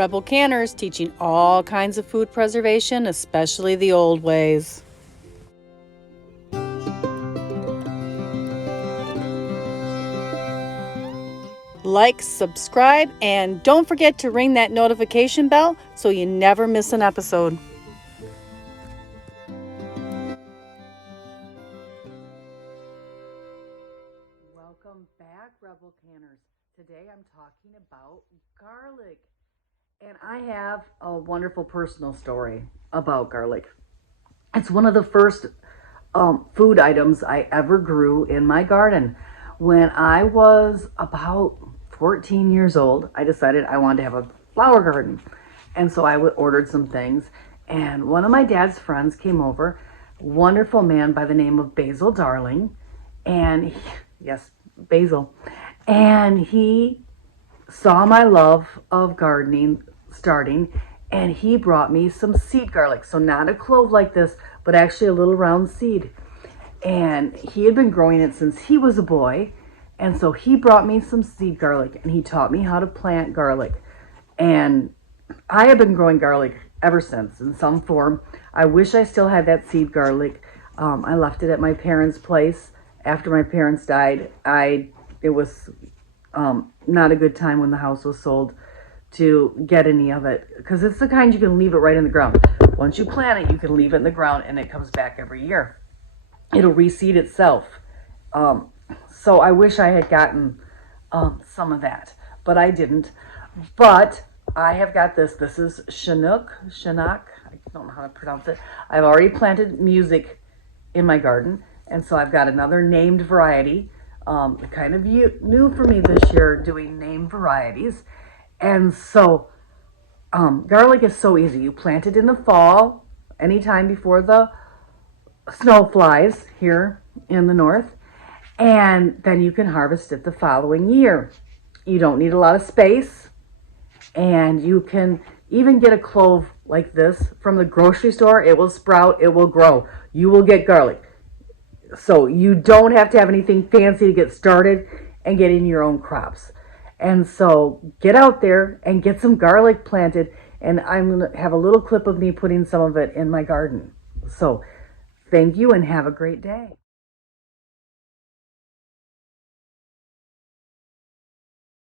Rebel Canners, teaching all kinds of food preservation, especially the old ways. Like, subscribe, and don't forget to ring that notification bell so you never miss an episode. Welcome back, Rebel Canners. Today I'm talking about garlic. And I have a wonderful personal story about garlic. It's one of the first food items I ever grew in my garden. When I was about 14 years old, I decided I wanted to have a flower garden. And so I ordered some things. And one of my dad's friends came over, wonderful man by the name of Basil Darling. And yes, Basil. And he saw my love of gardening starting, and he brought me some seed garlic. So not a clove like this, but actually a little round seed. And he had been growing it since he was a boy. And so he brought me some seed garlic, and he taught me how to plant garlic. And I have been growing garlic ever since in some form. I wish I still had that seed garlic. I left it at my parents' place after my parents died. It was not a good time when the house was sold to get any of it, because it's the kind you can leave it right in the ground. Once you plant it, you can leave it in the ground and it comes back every year. It'll reseed itself. So I wish I had gotten some of that, but I didn't. But I have got this. This is Chinook. I don't know how to pronounce it. I've already planted music in my garden, and so I've got another named variety. Kind of new for me this year, doing named varieties. And so garlic is so easy. You plant it in the fall, anytime before the snow flies here in the north, and then you can harvest it the following year. You don't need a lot of space, and you can even get a clove like this from the grocery store. It will sprout, it will grow. You will get garlic. So you don't have to have anything fancy to get started and get in your own crops. And so get out there and get some garlic planted. And I'm going to have a little clip of me putting some of it in my garden. So thank you and have a great day.